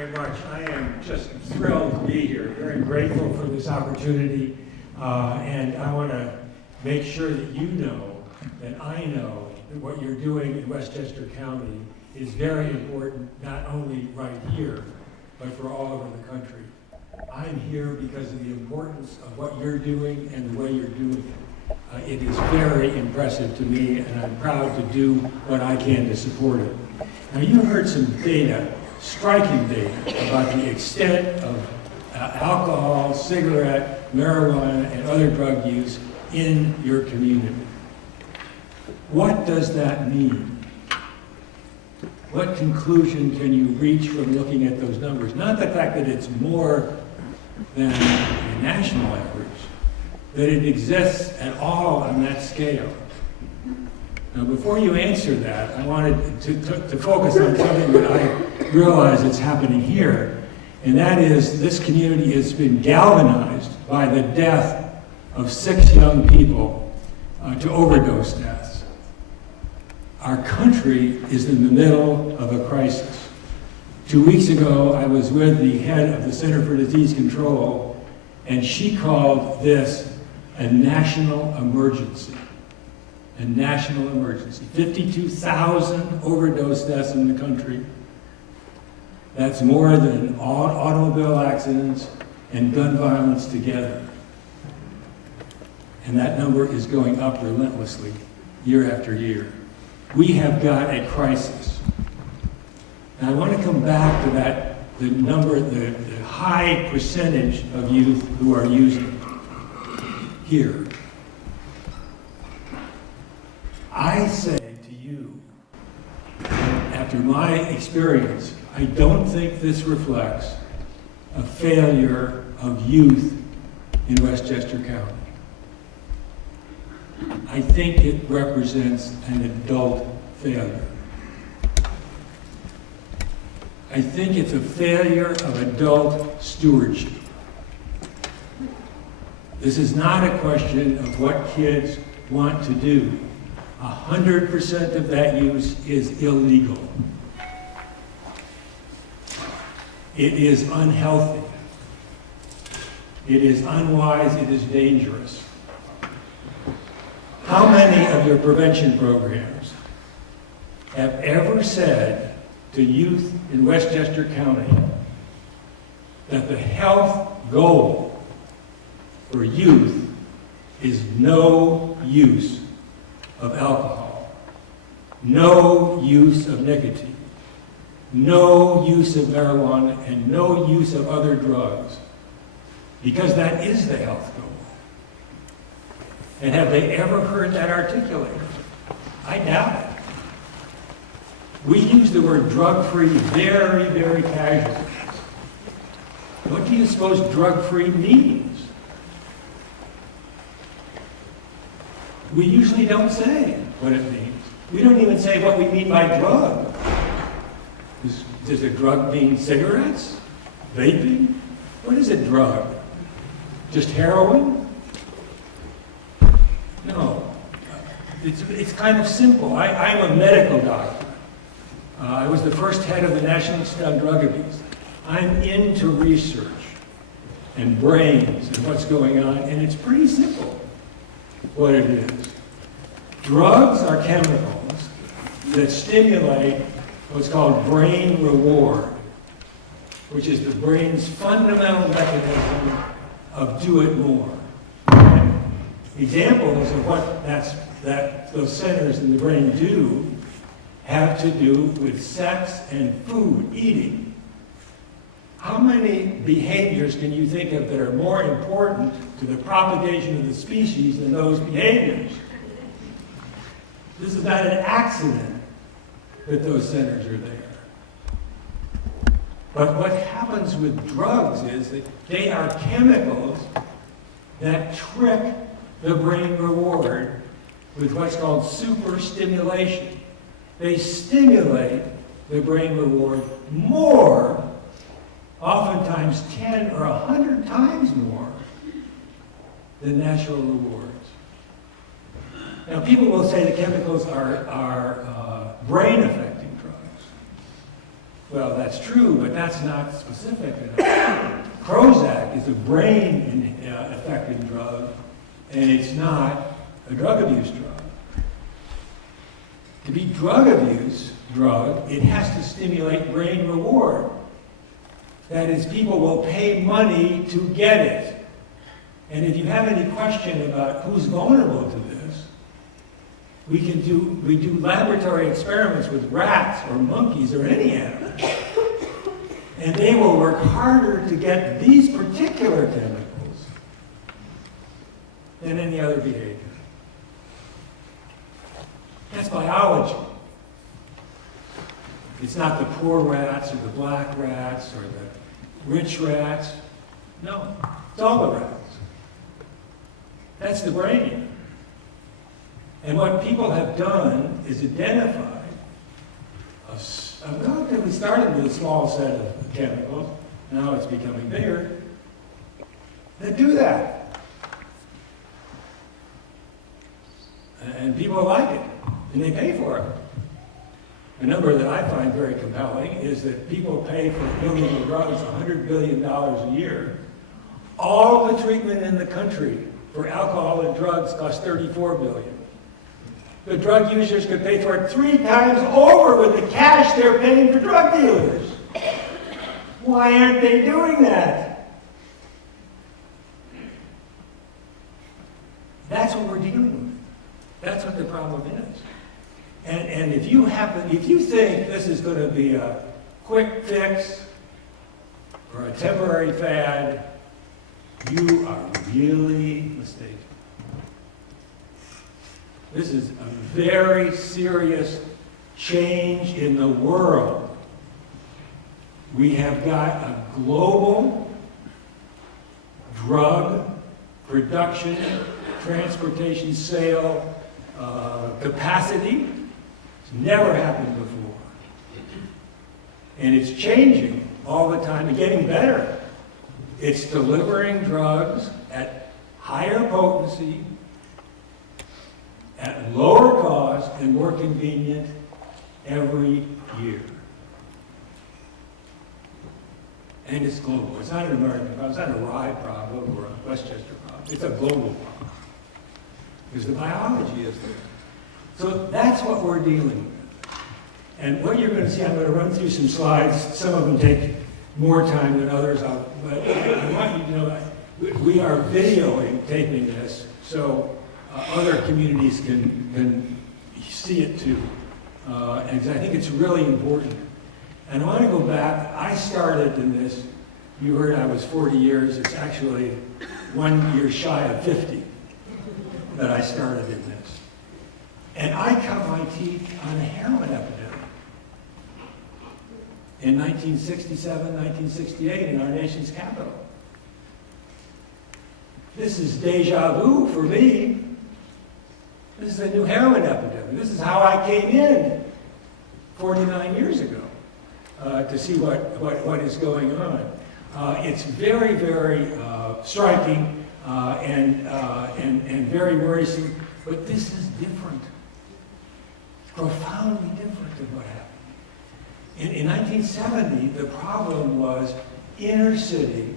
very much. I am just thrilled to be here, very grateful for this opportunity, and I want to make sure that you know that I know that what you're doing in Westchester County is very important, not only right here, but for all over the country. I'm here because of the importance of what you're doing and the way you're doing it. It is very impressive to me, and I'm proud to do what I can to support it. Now, you heard some data, striking data, about the extent of alcohol, cigarette, marijuana, and other drug use in your community. What does that mean? What conclusion can you reach from looking at those numbers? Not the fact that it's more than the national average, that it exists at all on that scale. Now, before you answer that, I wanted to focus on something that I realize is happening here, and that is this community has been galvanized by the death of 6 young people to overdose deaths. Our country is in the middle of a crisis. 2 weeks ago, I was with the head of the Center for Disease Control, and she called this a national emergency. A national emergency. 52,000 overdose deaths in the country. That's more than all automobile accidents and gun violence together. And that number is going up relentlessly, year after year. We have got a crisis. And I want to come back to that, the high percentage of youth who are using here. I say to you, after my experience, I don't think this reflects a failure of youth in Westchester County. I think it represents an adult failure. I think it's a failure of adult stewardship. This is not a question of what kids want to do. 100% of that use is illegal. It is unhealthy. It is unwise. It is dangerous. How many of your prevention programs have ever said to youth in Westchester County that the health goal for youth is no use of alcohol, no use of nicotine, no use of marijuana, and no use of other drugs, because that is the health goal? And have they ever heard that articulated? I doubt it. We use the word drug-free very, very casually. What do you suppose drug-free means? We usually don't say what it means. We don't even say what we mean by drug. Does a drug mean cigarettes? Vaping? What is a drug? Just heroin? No. It's kind of simple. I'm a medical doctor. I was the first head of the National Institute on Drug Abuse. I'm into research and brains and what's going on, and it's pretty simple what it is. Drugs are chemicals that stimulate what's called brain reward, which is the brain's fundamental mechanism of do it more. Examples of what those centers in the brain do have to do with sex and food, eating. How many behaviors can you think of that are more important to the propagation of the species than those behaviors? This is not an accident that those centers are there. But what happens with drugs is that they are chemicals that trick the brain reward with what's called superstimulation. They stimulate the brain reward more, oftentimes 10 or 100 times more than natural rewards. Now, people will say the chemicals are brain-affecting drugs. Well, that's true, but that's not specific enough. Prozac is a brain-affecting drug, and it's not a drug abuse drug. To be drug abuse drug, it has to stimulate brain reward. That is, people will pay money to get it. And if you have any question about who's vulnerable to this, we do laboratory experiments with rats or monkeys or any animal. And they will work harder to get these particular chemicals than any other behavior. That's biology. It's not the poor rats or the black rats or the rich rats. No, it's all the rats. That's the brain. And what people have done is identified a relatively started with a small set of chemicals, now it's becoming bigger, that do that. And people like it, and they pay for it. A number that I find very compelling is that people pay for illegal drugs $100 billion a year. All the treatment in the country for alcohol and drugs costs $34 billion. The drug users could pay for it 3 times over with the cash they're paying for drug dealers. Why aren't they doing that? That's what we're dealing with. That's what the problem is. And if you think this is going to be a quick fix or a temporary fad, you are really mistaken. This is a very serious change in the world. We have got a global drug production, transportation, sale capacity. It's never happened before. And it's changing all the time and getting better. It's delivering drugs at higher potency, at lower cost, and more convenient every year. And it's global. It's not an American problem. It's not a Rye problem or a Westchester problem. It's a global problem. Because the biology is there. So that's what we're dealing with. And what you're going to see, I'm going to run through some slides. Some of them take more time than others. But I want you to know that we are videoing, taping this, so other communities can see it too. And I think it's really important. And I want to go back. I started in this. You heard I was 40 years. It's actually 1 year shy of 50 that I started in this. And I cut my teeth on a heroin epidemic in 1967, 1968 in our nation's capital. This is deja vu for me. This is a new heroin epidemic. This is how I came in 49 years ago to see what is going on. It's very, very striking and very worrisome, but this is different. Profoundly different than what happened. In 1970, the problem was inner city,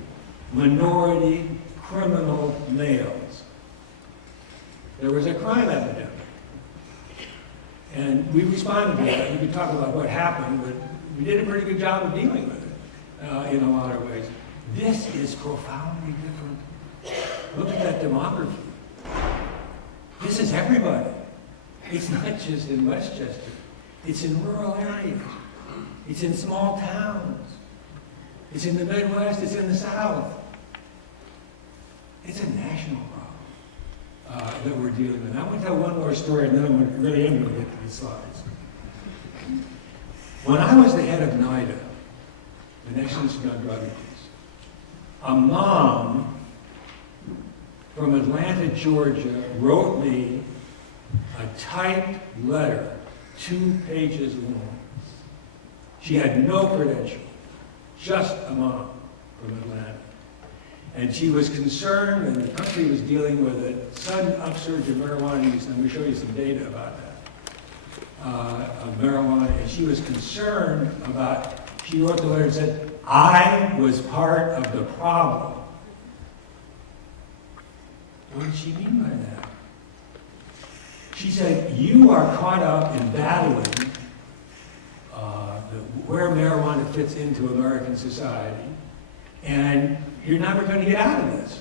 minority, criminal males. There was a crime epidemic. And we responded to that. We could talk about what happened, but we did a pretty good job of dealing with it in a lot of ways. This is profoundly different. Look at that demography. This is everybody. It's not just in Westchester. It's in rural areas. It's in small towns. It's in the Midwest. It's in the South. It's a national problem that we're dealing with. I want to tell one more story, and then I'm really going to get to these slides. When I was the head of NIDA, the National Institute on Drug Abuse, a mom from Atlanta, Georgia, wrote me a typed letter, 2 pages long. She had no credential, just a mom from Atlanta. And she was concerned, and the country was dealing with a sudden upsurge of marijuana use. I'm going to show you some data about that, of marijuana. And she was concerned about She wrote the letter and said, I was part of the problem. What did she mean by that? She said, you are caught up in battling where marijuana fits into American society, and you're never going to get out of this.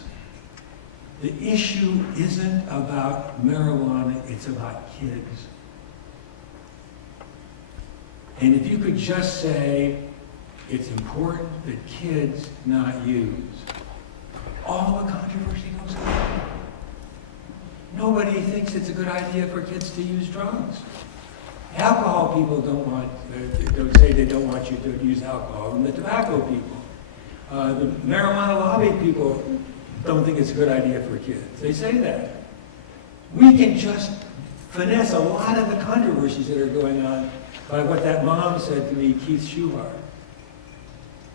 The issue isn't about marijuana, it's about kids. And if you could just say, it's important that kids not use, all the controversy goes away. Nobody thinks it's a good idea for kids to use drugs. Alcohol people don't say they don't want you to use alcohol, and the tobacco people. The marijuana lobby people don't think it's a good idea for kids. They say that. We can just finesse a lot of the controversies that are going on by what that mom said to me, Keith Schuhart.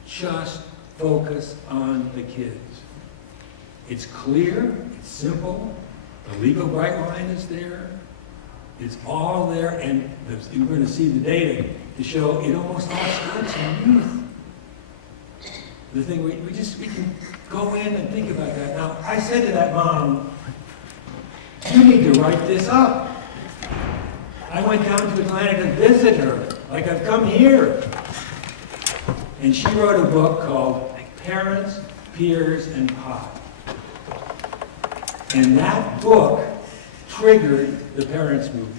Just focus on the kids. It's clear, it's simple, the legal bright line is there, it's all there, and you're going to see the data to show it almost all starts in youth. The thing we can go in and think about that. Now, I said to that mom, you need to write this up. I went down to Atlanta to visit her, like I've come here. And she wrote a book called Parents, Peers, and Pot. And that book triggered the parents' movement.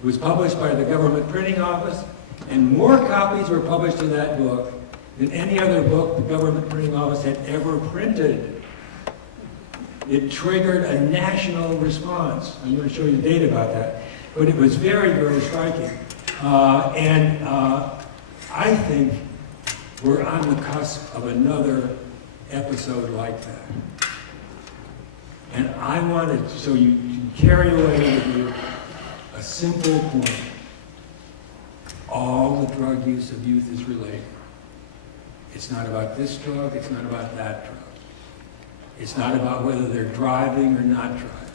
It was published by the government printing office, and more copies were published of that book than any other book the government printing office had ever printed. It triggered a national response. I'm going to show you data about that. But it was very, very striking. I think we're on the cusp of another episode like that. And I wanted, so you can carry away with you a simple point. All the drug use of youth is related. It's not about this drug, it's not about that drug. It's not about whether they're driving or not driving.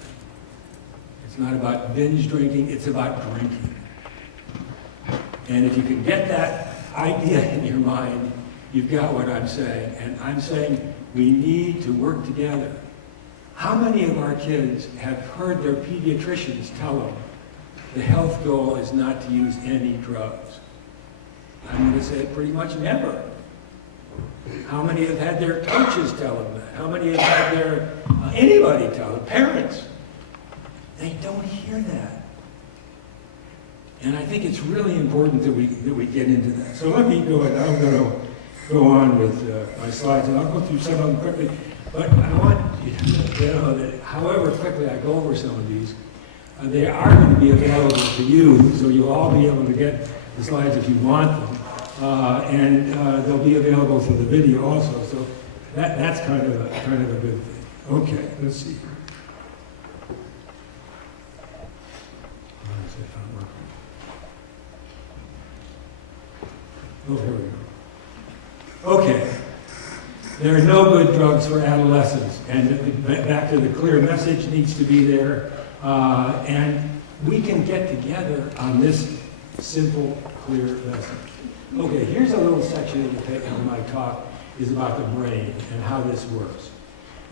It's not about binge drinking, it's about drinking. And if you can get that idea in your mind, you've got what I'm saying. And I'm saying we need to work together. How many of our kids have heard their pediatricians tell them the health goal is not to use any drugs? I'm going to say pretty much never. How many have had their coaches tell them that? How many have had their anybody tell them? Parents. They don't hear that. And I think it's really important that we get into that. So let me go ahead. I'm going to go on with my slides, and I'll go through some of them quickly. But I want you to know that however quickly I go over some of these, they are going to be available to you, so you'll all be able to get the slides if you want them. And they'll be available through the video also. So that's kind of a good thing. Okay, let's see here. Oh, here we go. Okay. There are no good drugs for adolescents. And back to the clear message needs to be there. And we can get together on this simple, clear message. Okay, here's a little section of my talk is about the brain and how this works.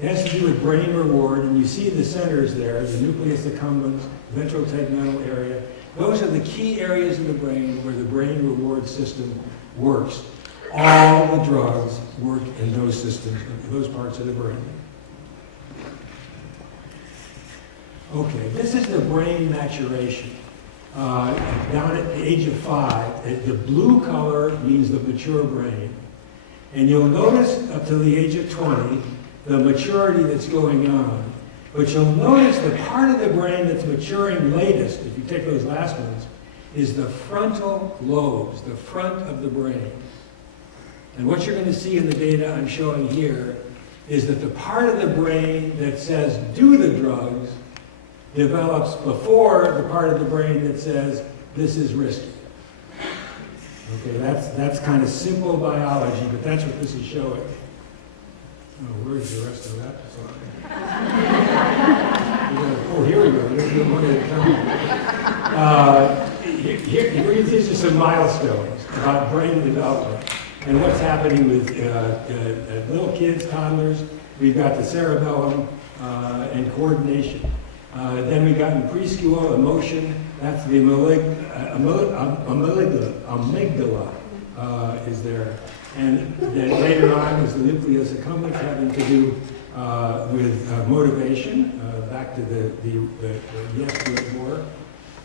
It has to do with brain reward, and you see the centers there, the nucleus accumbens, ventral tegmental area. Those are the key areas of the brain where the brain reward system works. All the drugs work in those systems, those parts of the brain. Okay, this is the brain maturation. Down at the age of 5, the blue color means the mature brain. And you'll notice up to the age of 20, the maturity that's going on. But you'll notice the part of the brain that's maturing latest, if you take those last ones, is the frontal lobes, the front of the brain. And what you're going to see in the data I'm showing here is that the part of the brain that says do the drugs develops before the part of the brain that says this is risky. Okay, that's kind of simple biology, but that's what this is showing. Oh, where's the rest of that slide? Oh, here we go. These are some milestones. about brain development and what's happening with little kids, toddlers. We've got the cerebellum and coordination. Then we got in preschool, emotion. That's the amygdala is there. And then later on is the nucleus accumbens, having to do with motivation, back to the yes to it more.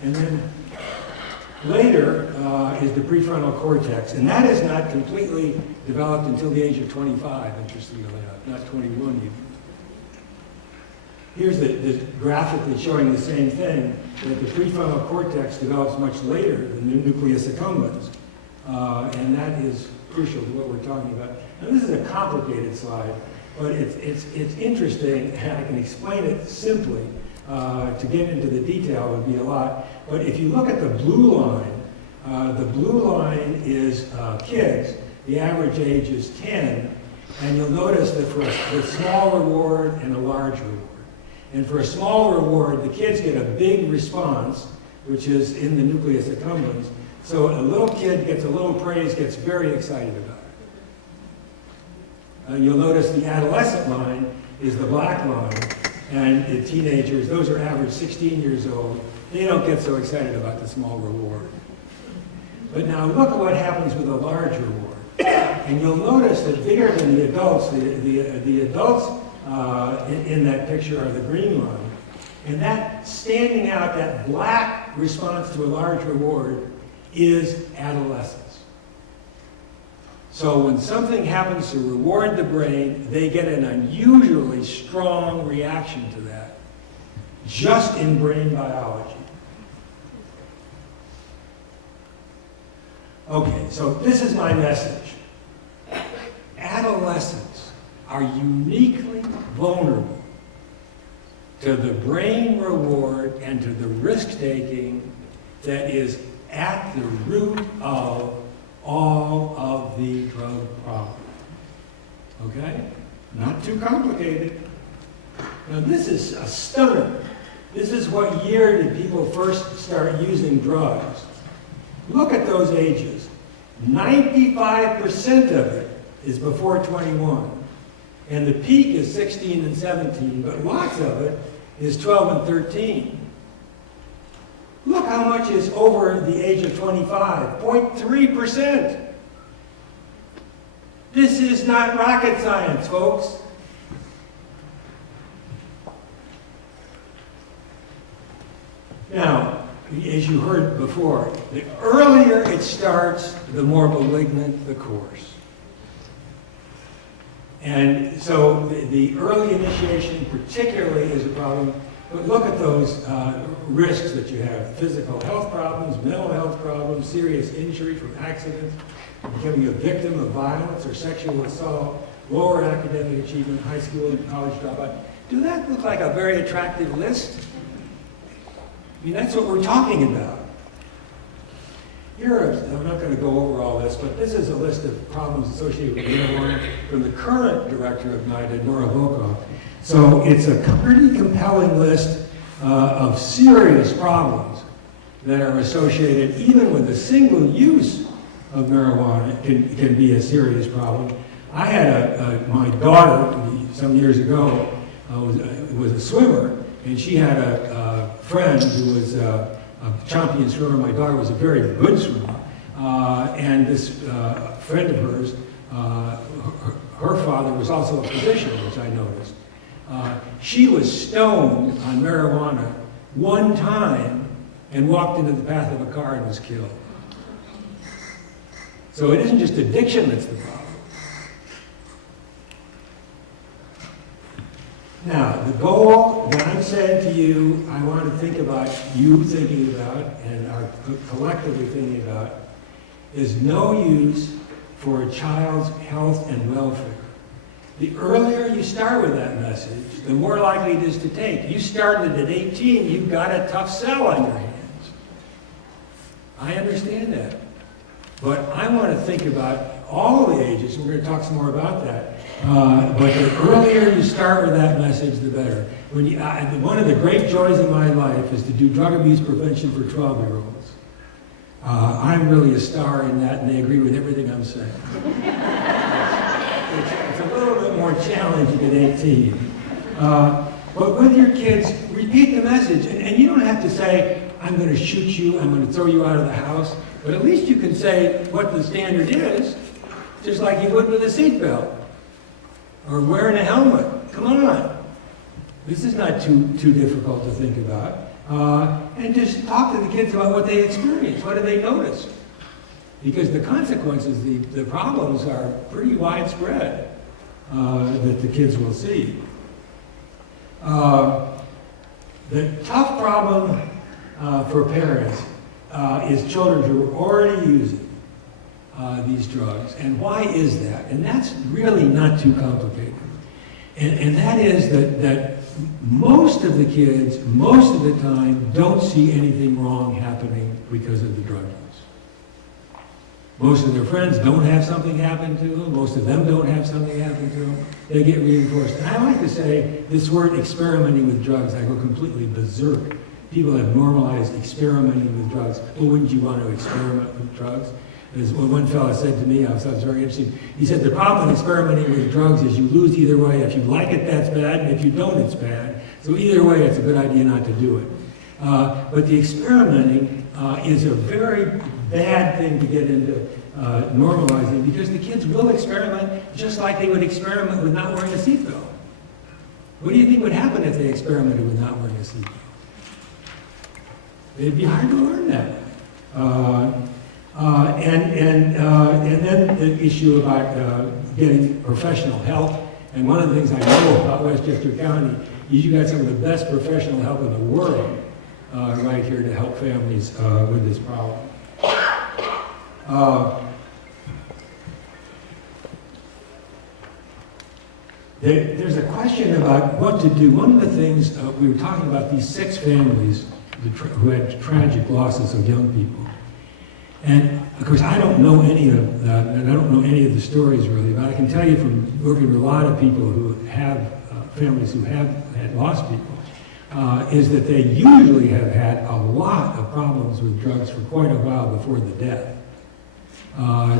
And then later is the prefrontal cortex, and that is not completely developed until the age of 25, interestingly enough, not 21 even. Here's the graphically showing the same thing, that the prefrontal cortex develops much later than the nucleus accumbens, and that is crucial to what we're talking about. Now this is a complicated slide, but it's interesting, and I can explain it simply. To get into the detail would be a lot, but if you look at the blue line is kids. The average age is 10, and you'll notice that for a small reward and a large reward. And for a small reward, the kids get a big response, which is in the nucleus accumbens. So a little kid gets a little praise, gets very excited about it. You'll notice the adolescent line is the black line, and the teenagers, those are average 16 years old. They don't get so excited about the small reward. But now look at what happens with a large reward. And you'll notice that bigger than the adults, the adults in that picture are the green line. And that standing out, that black response to a large reward is adolescence. So when something happens to reward the brain, they get an unusually strong reaction to that, just in brain biology. Okay, so this is my message. Adolescents are uniquely vulnerable to the brain reward and to the risk-taking that is at the root of all of the drug problem. Okay? Not too complicated. Now this is a stunner. This is what year did people first start using drugs? Look at those ages. 95% of it is before 21. And the peak is 16 and 17, but lots of it is 12 and 13. Look how much is over the age of 25, 0.3%. This is not rocket science, folks. Now, as you heard before, the earlier it starts, the more malignant the course. And so the early initiation particularly is a problem. But look at those risks that you have. Physical health problems, mental health problems, serious injury from accidents, becoming a victim of violence or sexual assault, lower academic achievement, high school and college dropout. Do that look like a very attractive list? I mean, that's what we're talking about. I'm not going to go over all this, but this is a list of problems associated with marijuana from the current director of NIDA, Nora Volkoff. So it's a pretty compelling list of serious problems that are associated, even with a single use of marijuana can be a serious problem. I had my daughter, some years ago, was a swimmer, and she had a friend who was a champion swimmer. My daughter was a very good swimmer. And this friend of hers, her father was also a physician, which I noticed. She was stoned on marijuana one time and walked into the path of a car and was killed. So it isn't just addiction that's the problem. Now, the goal that I'm saying to you, I want to think about, you thinking about, and are collectively thinking about, is no use for a child's health and welfare. The earlier you start with that message, the more likely it is to take. You started at 18, you've got a tough sell on your hands. I understand that. But I want to think about all the ages, and we're going to talk some more about that. But the earlier you start with that message, the better. One of the great joys of my life is to do drug abuse prevention for 12-year-olds. I'm really a star in that, and they agree with everything I'm saying. It's a little bit more challenging at 18. But with your kids, repeat the message. And you don't have to say, I'm going to shoot you, I'm going to throw you out of the house. But at least you can say what the standard is, just like you would with a seatbelt. Or wearing a helmet. Come on. This is not too difficult to think about. And just talk to the kids about what they experience. What do they notice? Because the consequences, the problems are pretty widespread that the kids will see. The tough problem for parents is children who are already using these drugs. And why is that? And that's really not too complicated. And that is that most of the kids, most of the time, don't see anything wrong happening because of the drug use. Most of their friends don't have something happen to them. Most of them don't have something happen to them. They get reinforced. And I like to say this word experimenting with drugs, I go completely berserk. People have normalized experimenting with drugs. Well, wouldn't you want to experiment with drugs? As one fellow said to me, I thought it was very interesting. He said, the problem with experimenting with drugs is you lose either way. If you like it, that's bad, and if you don't, it's bad. So either way, it's a good idea not to do it. But the experimenting is a very bad thing to get into normalizing, because the kids will experiment just like they would experiment with not wearing a seatbelt. What do you think would happen if they experimented with not wearing a seatbelt? It'd be hard to learn that. And then the issue about getting professional help. And one of the things I know about Westchester County is you got some of the best professional help in the world right here to help families with this problem. There's a question about what to do. One of the things, we were talking about these 6 families who had tragic losses of young people. And of course, I don't know any of that, and I don't know any of the stories really, but I can tell you from working with a lot of people who have families who have had lost people, is that they usually have had a lot of problems with drugs for quite a while before the death.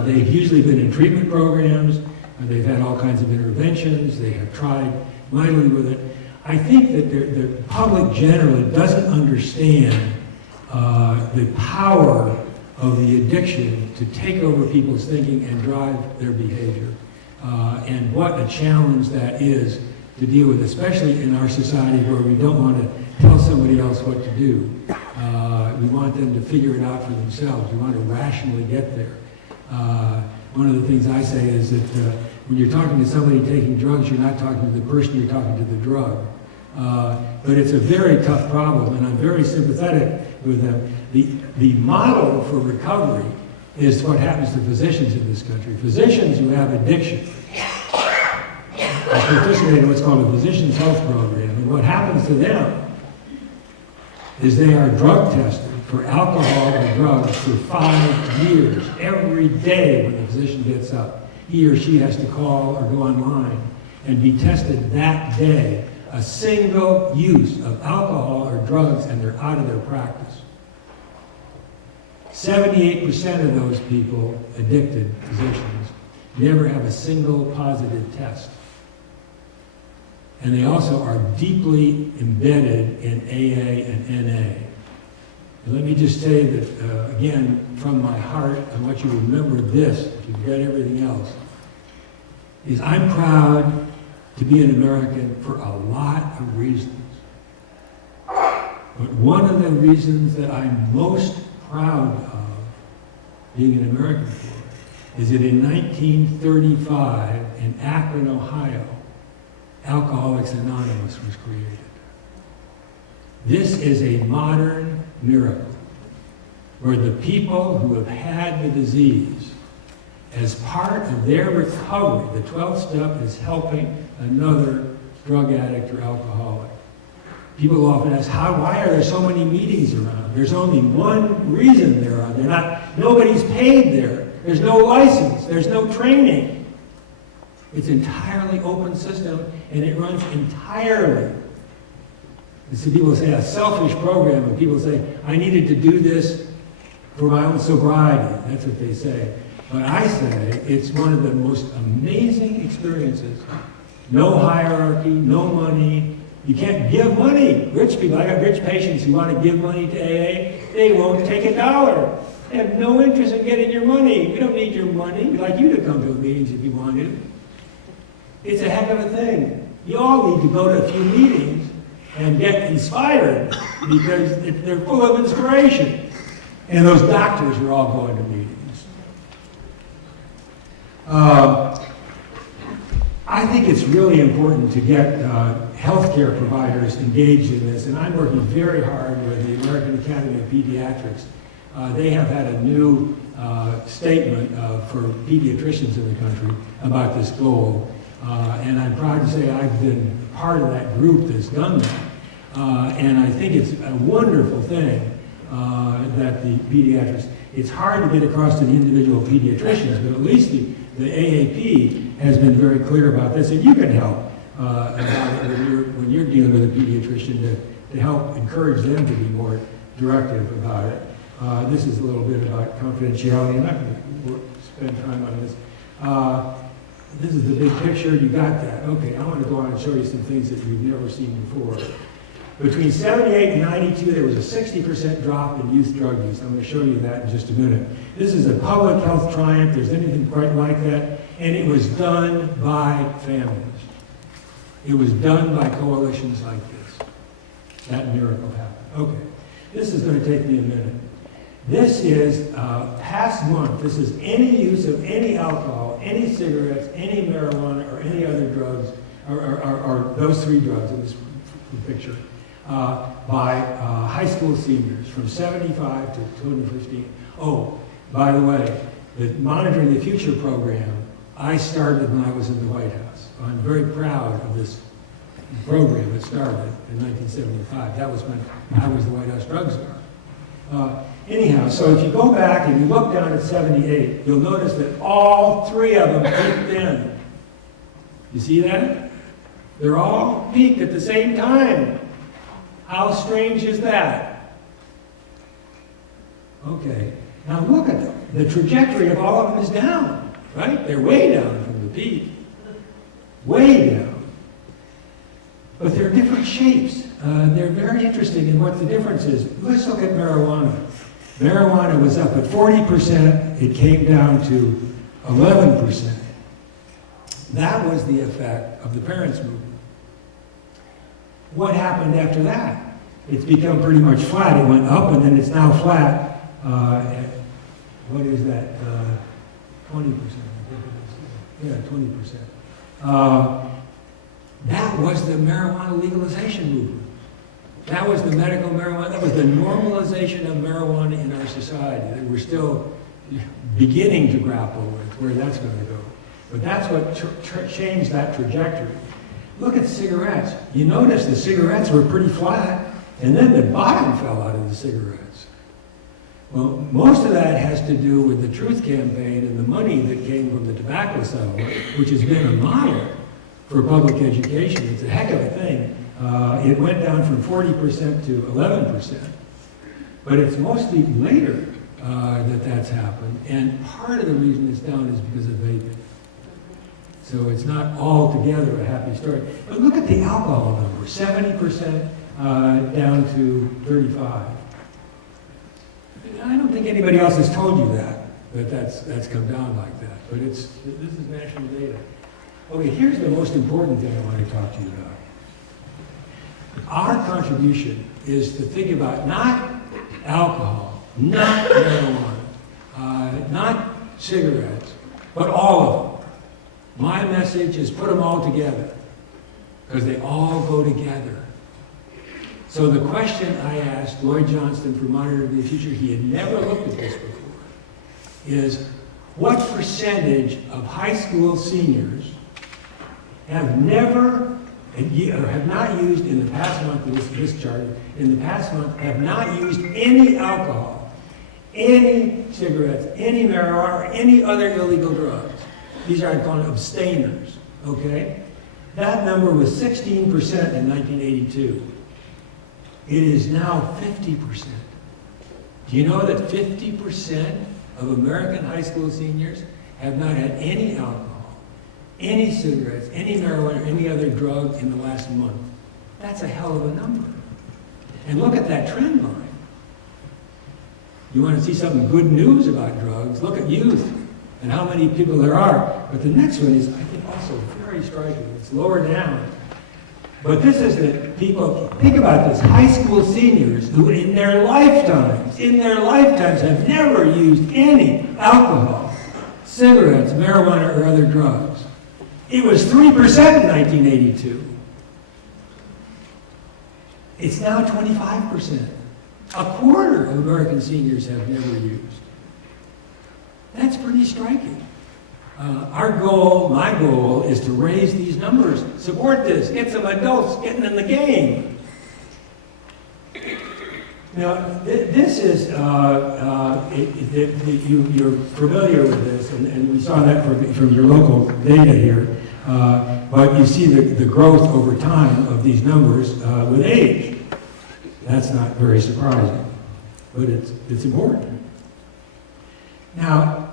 They've usually been in treatment programs, they've had all kinds of interventions, they have tried mightily with it. I think that the public generally doesn't understand the power of the addiction to take over people's thinking and drive their behavior. And what a challenge that is to deal with, especially in our society where we don't want to tell somebody else what to do. We want them to figure it out for themselves. We want to rationally get there. One of the things I say is that when you're talking to somebody taking drugs, you're not talking to the person, you're talking to the drug. But it's a very tough problem, and I'm very sympathetic with them. The model for recovery is what happens to physicians in this country. Physicians who have addiction participate in what's called a physician's health program. And what happens to them is they are drug tested for alcohol or drugs for 5 years. Every day when the physician gets up, he or she has to call or go online and be tested that day. A single use of alcohol or drugs and they're out of their practice. 78% of those people, addicted physicians, never have a single positive test. And they also are deeply embedded in AA and NA. And let me just say that, again, from my heart, I want you to remember this, if you've read everything else, is I'm proud to be an American for a lot of reasons. But one of the reasons that I'm most proud of being an American for is that in 1935 in Akron, Ohio, Alcoholics Anonymous was created. This is a modern miracle where the people who have had the disease, as part of their recovery, the 12th step is helping another drug addict or alcoholic. People often ask, why are there so many meetings around? There's only one reason they're on. Nobody's paid there. There's no license. There's no training. It's entirely open system, and it runs entirely. And so people say a selfish program, and people say, I needed to do this for my own sobriety. That's what they say. But I say it's one of the most amazing experiences. No hierarchy, no money. You can't give money. Rich people, I got rich patients who want to give money to AA. They won't take $1. They have no interest in getting your money. We don't need your money. We'd like you to come to meetings if you wanted. It's a heck of a thing. You all need to go to a few meetings and get inspired because they're full of inspiration. And those doctors are all going to meetings. I think it's really important to get healthcare providers engaged in this, and I'm working very hard with the American Academy of Pediatrics. They have had a new statement for pediatricians in the country about this goal, and I'm proud to say I've been part of that group that's done that. And I think it's a wonderful thing that the pediatrics, it's hard to get across to the individual pediatricians, but at least the AAP has been very clear about this, and you can help about it when you're dealing with a pediatrician to help encourage them to be more directive about it. This is a little bit about confidentiality. I'm not going to spend time on this. This is the big picture. You got that. Okay, I want to go on and show you some things that you've never seen before. Between 78 and 92, there was a 60% drop in youth drug use. I'm going to show you that in just a minute. This is a public health triumph. There's anything quite like that. And it was done by families. It was done by coalitions like this. That miracle happened. Okay, this is going to take me a minute. This is past month. This is any use of any alcohol, any cigarettes, any marijuana, or any other drugs, or those three drugs in this picture, by high school seniors from 75 to 2015. Oh, by the way, the Monitoring the Future program, I started when I was in the White House. I'm very proud of this program that started in 1975. That was when I was the White House drug czar. Anyhow, so if you go back and you look down at 78, you'll notice that all three of them peaked in. You see that? They're all peaked at the same time. How strange is that? Okay, now look at them. The trajectory of all of them is down, right? They're way down from the peak. Way down. But they're different shapes. They're very interesting in what the difference is. Let's look at marijuana. Marijuana was up at 40%. It came down to 11%. That was the effect of the parents' movement. What happened after that? It's become pretty much flat. It went up and then it's now flat at, what is that, 20%? Yeah, 20%. That was the marijuana legalization movement. That was the medical marijuana. That was the normalization of marijuana in our society that we're still beginning to grapple with where that's going to go. But that's what changed that trajectory. Look at cigarettes. You notice the cigarettes were pretty flat, and then the bottom fell out of the cigarettes. Well, most of that has to do with the Truth Campaign and the money that came from the tobacco settlement, which has been a mire for public education. It's a heck of a thing. It went down from 40% to 11%. But it's mostly later that that's happened, and part of the reason it's down is because of vaping. So it's not altogether a happy story. But look at the alcohol number, 70% down to 35. I don't think anybody else has told you that's come down like that. But this is national data. Okay, here's the most important thing I want to talk to you about. Our contribution is to think about not alcohol, not marijuana, not cigarettes, but all of them. My message is put them all together, because they all go together. So the question I asked Lloyd Johnston for Monitoring the Future, he had never looked at this before, is what percentage of high school seniors have never, or have not used in the past month, this chart, in the past month, have not used any alcohol, any cigarettes, any marijuana, or any other illegal drugs. These are called abstainers, okay? That number was 16% in 1982. It is now 50%. Do you know that 50% of American high school seniors have not had any alcohol, any cigarettes, any marijuana, or any other drug in the last month? That's a hell of a number. And look at that trend line. You want to see some good news about drugs, look at youth and how many people there are. But the next one is, I think, also very striking. It's lower down. But this is that people, think about this, high school seniors who in their lifetimes have never used any alcohol, cigarettes, marijuana, or other drugs. It was 3% in 1982. It's now 25%. A quarter of American seniors have never used. That's pretty striking. Our goal, my goal, is to raise these numbers, support this, get some adults getting in the game. Now, this is, you're familiar with this, and we saw that from your local data here, but you see the growth over time of these numbers with age. That's not very surprising, but it's important. Now,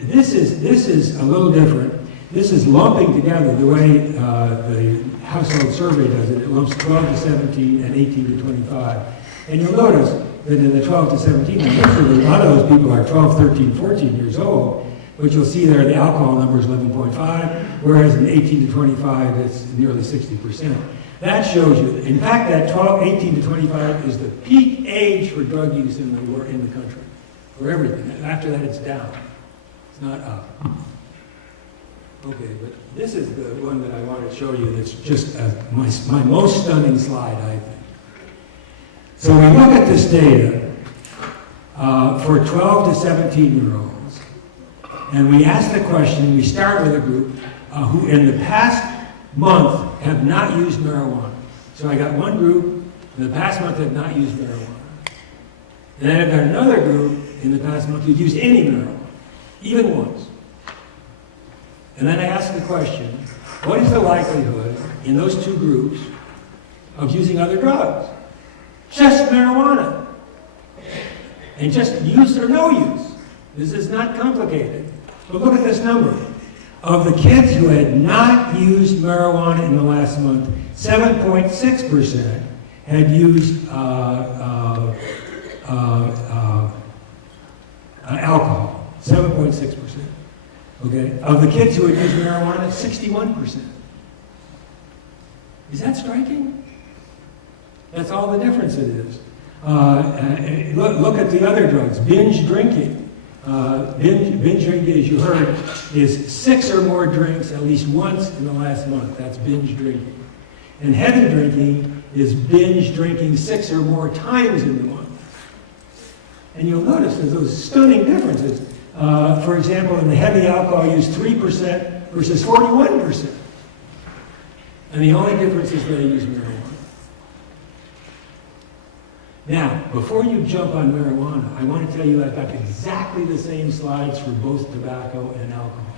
this is a little different. This is lumping together the way the household survey does it. It lumps 12 to 17 and 18 to 25. And you'll notice that in the 12 to 17, a lot of those people are 12, 13, 14 years old, but you'll see there the alcohol number is 11.5, whereas in 18 to 25, it's nearly 60%. That shows you, in fact, that 18 to 25 is the peak age for drug use in the country, for everything. After that, it's down. It's not up. Okay, but this is the one that I want to show you that's just my most stunning slide, I think. So we look at this data for 12 to 17-year-olds, and we ask the question, we start with a group who in the past month have not used marijuana. So I got one group in the past month have not used marijuana. And then I've got another group in the past month who've used any marijuana, even once. And then I ask the question, what is the likelihood in those two groups of using other drugs? Just marijuana. And just use or no use. This is not complicated. But look at this number. Of the kids who had not used marijuana in the last month, 7.6% had used alcohol. 7.6%. Okay? Of the kids who had used marijuana, 61%. Is that striking? That's all the difference it is. Look at the other drugs. Binge drinking. Binge drinking, as you heard, is 6 or more drinks at least once in the last month. That's binge drinking. And heavy drinking is binge drinking 6 or more times in the month. And you'll notice there's those stunning differences. For example, in the heavy alcohol use, 3% versus 41%. And the only difference is that they use marijuana. Now, before you jump on marijuana, I want to tell you I've got exactly the same slides for both tobacco and alcohol.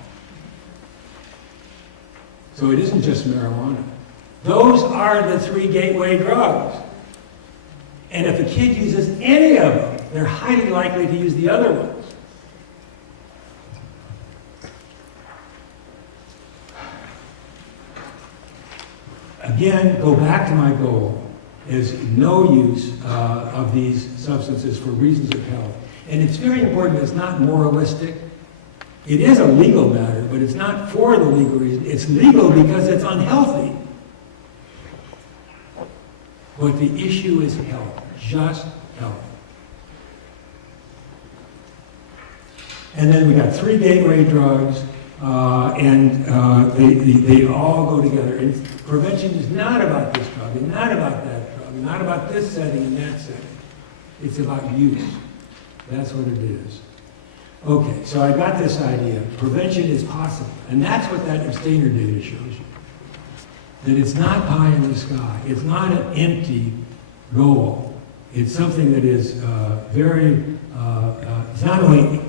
So it isn't just marijuana. Those are the 3 gateway drugs. And if a kid uses any of them, they're highly likely to use the other ones. Again, go back to my goal. Is no use of these substances for reasons of health. And it's very important, it's not moralistic. It is a legal matter, but it's not for the legal reason. It's legal because it's unhealthy. But the issue is health, just health. And then we got 3 gateway drugs, and they all go together. And prevention is not about this drug, and not about that drug, and not about this setting and that setting. It's about use. That's what it is. Okay, so I got this idea. Prevention is possible. And that's what that abstainer data shows you. That it's not pie in the sky. It's not an empty goal. It's something that is it's not only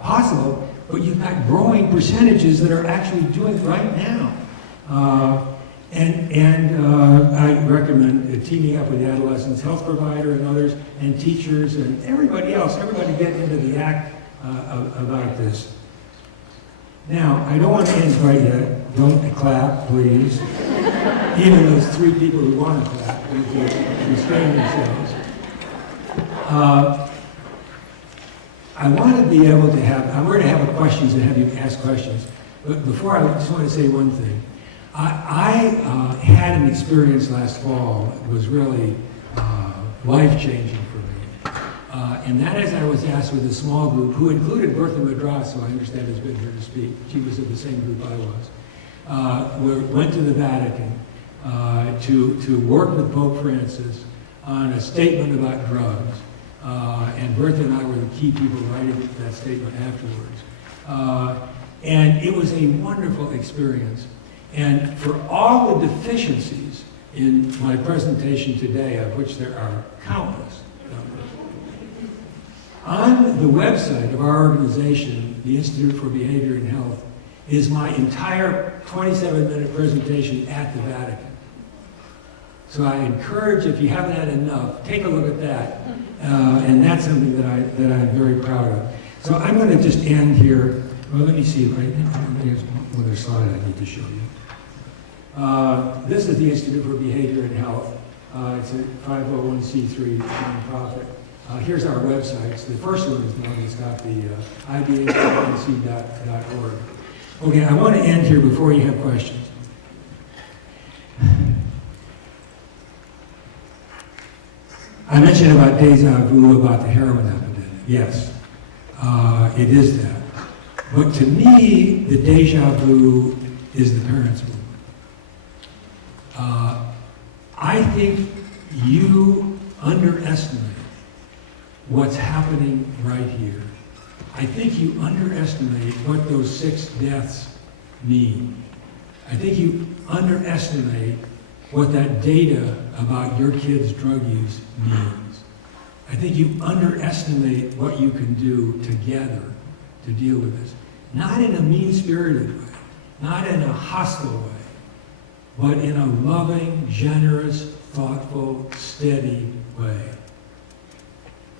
possible, but you've got growing percentages that are actually doing it right now. And I recommend teaming up with the adolescents health provider and others, and teachers and everybody else, everybody get into the act about this. Now, I don't want to end quite yet. Don't clap, please. Even those 3 people who want to clap, need to restrain themselves. I want to be able to have, I'm going to have a questions and have you ask questions. But before, I just want to say one thing. I had an experience last fall that was really life-changing for me. And that is, I was asked with a small group, who included Bertha Madras, who I understand has been here to speak. She was in the same group I was. We went to the Vatican to work with Pope Francis on a statement about drugs. And Bertha and I were the key people writing that statement afterwards. And it was a wonderful experience. And for all the deficiencies in my presentation today, of which there are countless, on the website of our organization, the Institute for Behavior and Health, is my entire 27-minute presentation at the Vatican. So I encourage, if you haven't had enough, take a look at that. And that's something that I'm very proud of. So I'm going to just end here. Well, let me see. There's one other slide I need to show you. This is the Institute for Behavior and Health. It's a 501c3 nonprofit. Here's our websites. The first one is the one that's got the ibhnc.org. Okay, I want to end here before you have questions. I mentioned about deja vu, about the heroin epidemic. Yes, it is that. But to me, the deja vu is the parents' movement. I think you underestimate what's happening right here. I think you underestimate what those 6 deaths mean. I think you underestimate what that data about your kids' drug use means. I think you underestimate what you can do together to deal with this. Not in a mean-spirited way, not in a hostile way, but in a loving, generous, thoughtful, steady way.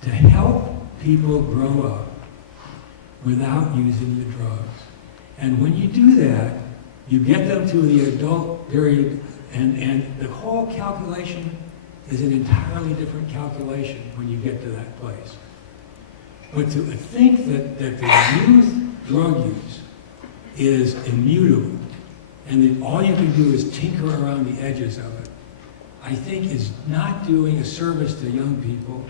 To help people grow up without using the drugs. And when you do that, you get them to the adult period, and the whole calculation is an entirely different calculation when you get to that place. But to think that the youth drug use is immutable, and that all you can do is tinker around the edges of it, I think is not doing a service to young people,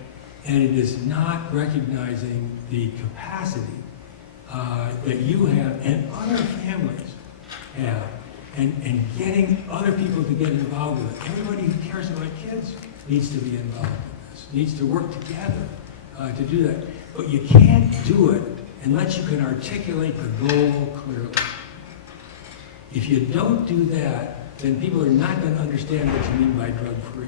and it is not recognizing the capacity that you have and other families have, and getting other people to get involved with it. Everybody who cares about kids needs to be involved in this, needs to work together to do that. But you can't do it unless you can articulate the goal clearly. If you don't do that, then people are not going to understand what you mean by drug-free.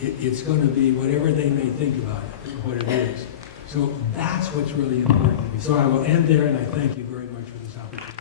It's going to be whatever they may think about it, what it is. So that's what's really important to me. So I will end there, and I thank you very much for this opportunity.